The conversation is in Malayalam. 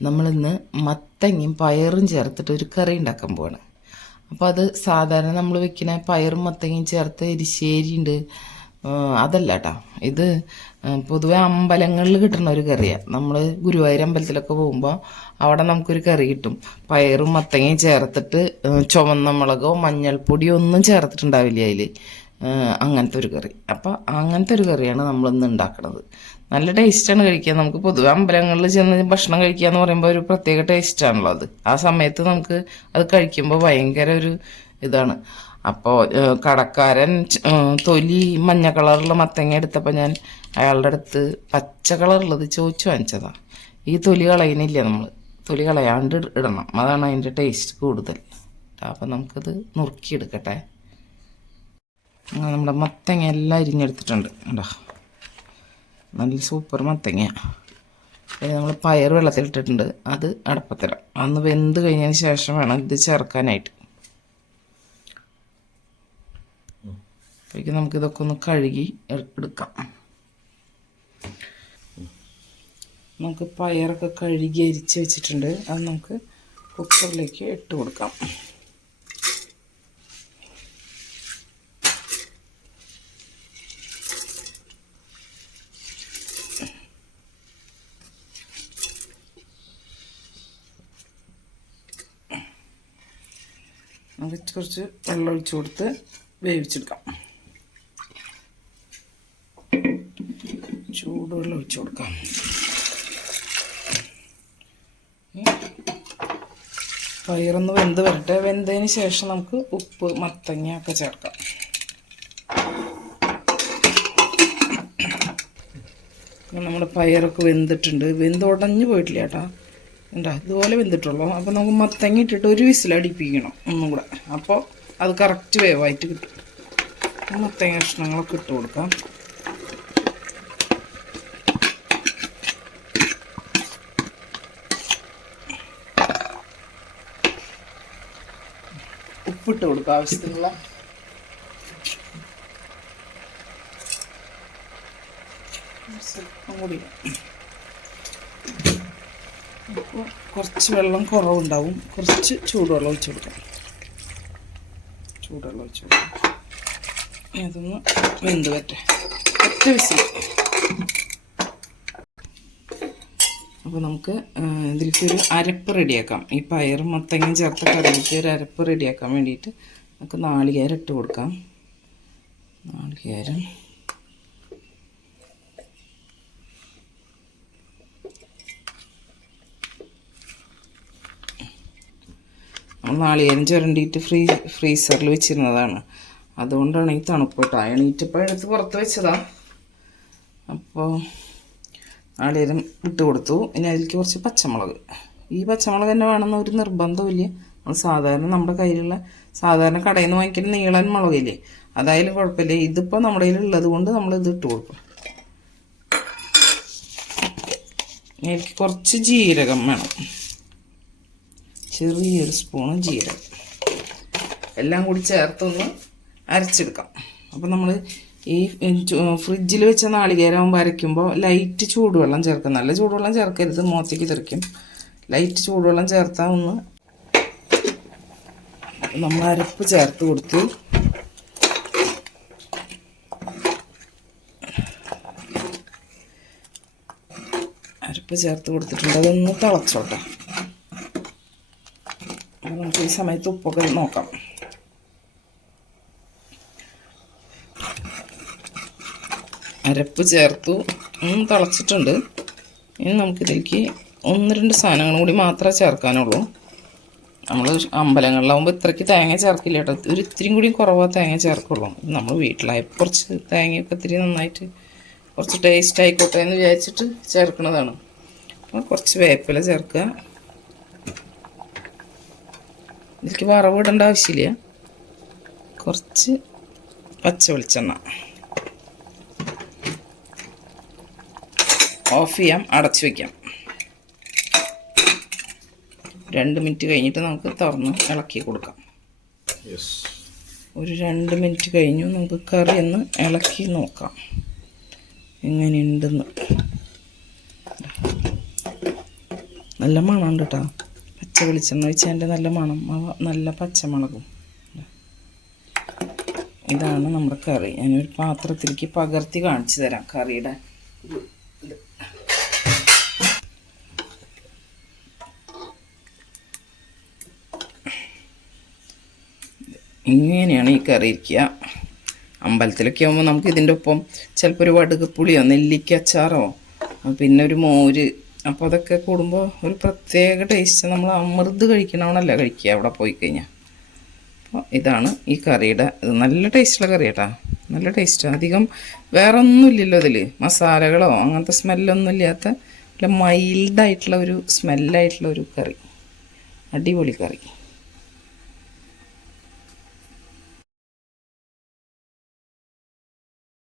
നമ്മളിന്ന് മത്തങ്ങയും പയറും ചേർത്തിട്ട് ഒരു കറി ഉണ്ടാക്കാൻ പോവാണ്. അപ്പോൾ അത് സാധാരണ നമ്മൾ വെക്കുന്ന പയറും മത്തങ്ങയും ചേർത്ത് എരിശ്ശേരി ഉണ്ട്. അതല്ല കേട്ടോ ഇത് പൊതുവേ അമ്പലങ്ങളിൽ കിട്ടുന്ന ഒരു കറിയാണ് നമ്മൾ ഗുരുവായൂർ അമ്പലത്തിലൊക്കെ പോകുമ്പോൾ അവിടെ നമുക്കൊരു കറി കിട്ടും. പയറും മത്തങ്ങയും ചേർത്തിട്ട് ചുവന്ന മുളകോ മഞ്ഞൾപ്പൊടിയോ ഒന്നും ചേർത്തിട്ടുണ്ടാവില്ല അതിൽ അങ്ങനത്തെ ഒരു കറി. അപ്പോൾ അങ്ങനത്തെ ഒരു കറിയാണ് നമ്മളിന്ന് ഉണ്ടാക്കുന്നത് നല്ല ടേസ്റ്റാണ് കഴിക്കാൻ. നമുക്ക് പൊതുവെ അമ്പലങ്ങളിൽ ചെന്ന് ഭക്ഷണം കഴിക്കുക എന്ന് പറയുമ്പോൾ ഒരു പ്രത്യേക ടേസ്റ്റാണല്ലോ അത്. ആ സമയത്ത് നമുക്ക് അത് കഴിക്കുമ്പോൾ ഭയങ്കര ഒരു ഇതാണ്. അപ്പോൾ കടക്കാരൻ തൊലി മഞ്ഞ കളറുള്ള മത്തങ്ങ എടുത്തപ്പോൾ ഞാൻ അയാളുടെ അടുത്ത് പച്ച കളറുള്ളത് ചോദിച്ചു വാങ്ങിച്ചതാണ് ഈ തൊലി കളയുന്നില്ല നമ്മൾ തൊലി കളയാണ്ട് ഇടണം. അതാണ് അതിന്റെ ടേസ്റ്റ് കൂടുതൽ. അപ്പം നമുക്കത് നുറുക്കിയെടുക്കട്ടെ. അങ്ങനെ നമ്മുടെ മത്തങ്ങ എല്ലാം അരിഞ്ഞെടുത്തിട്ടുണ്ട്. കണ്ടോ? നല്ല സൂപ്പർ മത്തങ്ങ. പിന്നെ നമ്മൾ പയർ വെള്ളത്തിലിട്ടിട്ടുണ്ട് അത് അടപ്പത്തരാം അന്ന് വെന്ത് കഴിഞ്ഞതിന് ശേഷം വേണം ഇത് ചേർക്കാനായിട്ട്. അപ്പോഴേക്കും നമുക്കിതൊക്കെ ഒന്ന് കഴുകി എടുക്കാം. നമുക്ക് പയറൊക്കെ കഴുകി അരിച്ച് വെച്ചിട്ടുണ്ട്. അത് നമുക്ക് കുക്കറിലേക്ക് ഇട്ട് കൊടുക്കാം. നമുക്ക് കുറച്ച് വെള്ളം ഒഴിച്ച് കൊടുത്ത് വേവിച്ചെടുക്കാം. ചൂടുവെള്ളം ഒഴിച്ച് കൊടുക്കാം. പയറൊന്ന് വെന്ത് വരട്ടെ. വെന്തതിന് ശേഷം നമുക്ക് ഉപ്പ് മത്തങ്ങ ഒക്കെ ചേർക്കാം നമ്മുടെ പയറൊക്കെ വെന്തിട്ടുണ്ട്. വെന്ത് ഉടഞ്ഞു പോയിട്ടില്ല കേട്ടോ. ഉണ്ടാ ഇതുപോലെ വെന്തിട്ടുള്ളൂ. അപ്പോൾ നമുക്ക് മത്തങ്ങ ഇട്ടിട്ട് ഒരു വിസിൽ അടിപ്പിക്കണം ഒന്നും കൂടെ. അപ്പോൾ അത് കറക്റ്റ് വേവായിട്ട് കിട്ടും. മത്തങ്ങ കഷ്ണങ്ങളൊക്കെ ഇട്ട് കൊടുക്കാം. ഉപ്പിട്ട് കൊടുക്കാം ആവശ്യത്തിനുള്ള. കൂടി. അപ്പോൾ കുറച്ച് വെള്ളം കുറവുണ്ടാവും. കുറച്ച് ചൂടുവെള്ളം ഒഴിച്ചു കൊടുക്കാം. ചൂടുവെള്ളം ഒഴിച്ചു കൊടുക്കാം. ഇതൊന്ന് വെന്ത് പറ്റേ ഒറ്റ വിസിൽ. അപ്പോൾ നമുക്ക് ഇതിലേക്കൊരു അരപ്പ് റെഡിയാക്കാം. ഈ പയറും മത്തങ്ങയും ചേർത്ത കറിയിലേക്ക് ഒരു അരപ്പ് റെഡിയാക്കാൻ വേണ്ടിയിട്ട് നമുക്ക് നാളികേരം ഇട്ട് കൊടുക്കാം. നാളികേരം. നാളികേരം ചുരണ്ടിയിട്ട് ഫ്രീ ഫ്രീസറിൽ വെച്ചിരുന്നതാണ്. അതുകൊണ്ടാണ് ഈ തണുപ്പ് കേട്ടോ. എണീറ്റപ്പോൾ എടുത്ത് പുറത്ത് വെച്ചതാ. അപ്പോൾ നാളികേരം ഇട്ട് കൊടുത്തു. ഇനി അതിലേക്ക് കുറച്ച് പച്ചമുളക്. ഈ പച്ചമുളക് തന്നെ വേണമെന്ന് ഒരു നിർബന്ധമില്ല നമ്മൾ സാധാരണ നമ്മുടെ കയ്യിലുള്ള സാധാരണ കടയിൽ നിന്ന് വാങ്ങിക്കുന്ന നീളൻ മുളകില്ലേ? അതായാലും കുഴപ്പമില്ല. ഇതിപ്പോൾ നമ്മുടെ കയ്യിലുള്ളത് കൊണ്ട് നമ്മൾ ഇത് ഇട്ട് കൊടുക്കും. എനിക്ക് കുറച്ച് ജീരകം വേണം. ചെറിയൊരു സ്പൂണ് ജീരകം. എല്ലാം കൂടി ചേർത്തൊന്ന് അരച്ചെടുക്കാം. അപ്പോൾ നമ്മൾ ഈ ഫ്രിഡ്ജിൽ വെച്ച നാളികേരമാകുമ്പോൾ അരയ്ക്കുമ്പോൾ ലൈറ്റ് ചൂടുവെള്ളം ചേർക്കാം. നല്ല ചൂടുവെള്ളം ചേർക്കരുത് മുഖത്തേക്ക് തെറിക്കും. ലൈറ്റ് ചൂടുവെള്ളം ചേർത്താൽ ഒന്ന് നമ്മൾ അരപ്പ് ചേർത്ത് കൊടുത്തു അരപ്പ് ചേർത്ത് കൊടുത്തിട്ടുണ്ട്. അതൊന്ന് തിളച്ചോട്ടെ. നമുക്ക് ഈ സമയത്ത് ഉപ്പൊക്കെ നോക്കാം അരപ്പ് ചേർത്തു തിളച്ചിട്ടുണ്ട്. ഇനി നമുക്കിതിലേക്ക് ഒന്ന് രണ്ട് സാധനങ്ങളും കൂടി മാത്രമേ ചേർക്കാനുള്ളൂ. നമ്മൾ അമ്പലങ്ങളിലാവുമ്പോൾ ഇത്രയ്ക്ക് തേങ്ങ ചേർക്കില്ല കേട്ടോ. ഒരു ഇത്തിരി കൂടി കുറവാ തേങ്ങ ചേർക്കുള്ളൂ. നമ്മൾ വീട്ടിലായി കുറച്ച് തേങ്ങയൊക്കെ ഇത്തിരി നന്നായിട്ട് കുറച്ച് ടേസ്റ്റ് ആയിക്കോട്ടെ എന്ന് വിചാരിച്ചിട്ട് ചേർക്കുന്നതാണ്. കുറച്ച് വേപ്പില ചേർക്കുക. ഇതിലേക്ക് വറവ് ഇടേണ്ട ആവശ്യമില്ല. കുറച്ച് പച്ച വെളിച്ചെണ്ണ. ഓഫ് ചെയ്യാം അടച്ചു വയ്ക്കാം രണ്ട് മിനിറ്റ് കഴിഞ്ഞിട്ട് നമുക്ക് തുറന്ന് ഇളക്കി കൊടുക്കാം. ഒരു രണ്ട് മിനിറ്റ് കഴിഞ്ഞു നമുക്ക് കറി ഒന്ന് ഇളക്കി നോക്കാം. എങ്ങനെയുണ്ടെന്ന്. നല്ല മണമുണ്ട് കേട്ടോ പച്ച വെളിച്ചെണ്ണ ഒഴിച്ചതിന്റെ നല്ല മണം നല്ല പച്ചമുളകും. ഇതാണ് നമ്മുടെ കറി. ഞാനൊരു പാത്രത്തിലേക്ക് പകർത്തി കാണിച്ചു തരാം കറിയുടെ. ഇങ്ങനെയാണ് ഈ കറി ഇരിക്കുക. അമ്പലത്തിലൊക്കെ ആകുമ്പോൾ നമുക്ക് ഇതിന്റെ ഒപ്പം ചിലപ്പോൾ ഒരു വടുക് പുളിയോ നെല്ലിക്ക അച്ചാറോ പിന്നെ ഒരു മോര് അപ്പോൾ അതൊക്കെ കൂടുമ്പോൾ ഒരു പ്രത്യേക ടേസ്റ്റ് നമ്മൾ അമൃത് കഴിക്കണമെന്നല്ല കഴിക്കുക അവിടെ പോയി കഴിഞ്ഞാൽ അപ്പോൾ ഇതാണ് ഈ കറിയുടെ ഇത് നല്ല ടേസ്റ്റുള്ള കറി കേട്ടോ. നല്ല ടേസ്റ്റ് അധികം വേറെ ഒന്നുമില്ലല്ലോ ഇതിൽ മസാലകളോ അങ്ങനത്തെ സ്മെല്ലൊന്നും ഇല്ലാത്ത നല്ല മൈൽഡായിട്ടുള്ള ഒരു സ്മെല്ലായിട്ടുള്ള ഒരു കറി. അടിപൊളി കറി.